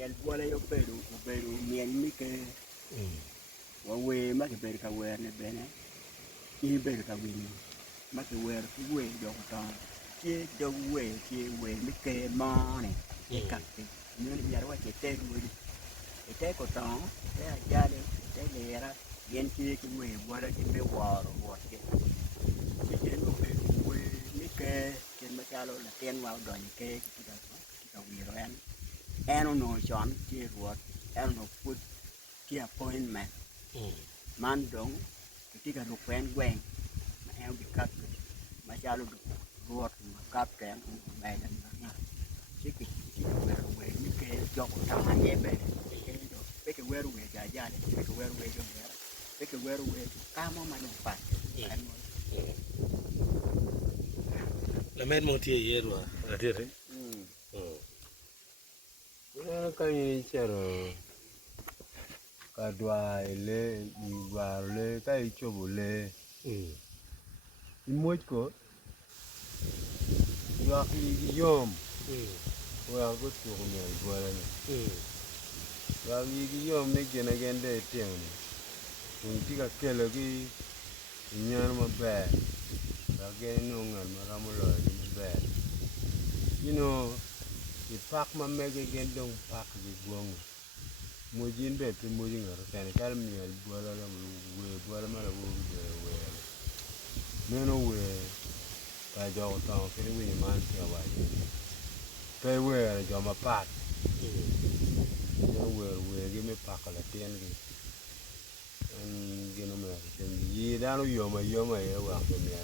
El vuelo yo pero mien mi que we ma que ver ka we ne bene y ver ka win ma que we do ta che do we mi que ma ne e ka te no le ya wa che te we te ko ta te ya de te le era bien che we vuela che me waro wo che che no we mi que ma cha lo la ten wa do ni que ka wi ro en no John che ruột en no put che appointment man dong ti ka ru quen quen mà em bị cắt mà cha lu ruột mà cắt kẹn mẹ lần na chỉ cái quê mi cái cho của thằng anh em về cái quê ru về dài dài cái quê ru về cho mẹ cái quê ru về cam mà đừng phải là mấy món thiệt gì rồi là thiệt đấy cái chero cả đoài lê và lê cái chỗ bộ lê mỗi có đoài yom và có chỗ này vừa này đoài yom này cái này cái này tiền mình chỉ có cái là cái nhà nó bé và cái nông nghiệp mà ra một loại bé you know the park ma mege gen dong park di buong mo jin be pe mo jin ngaro kan kal mi al bola la we bola ma la wo de we meno we pa jo ta ke ni we man ke wa pe we jo ma pat we ge me pak la tien gi en ge no me yi da no yo ma ye wa ke me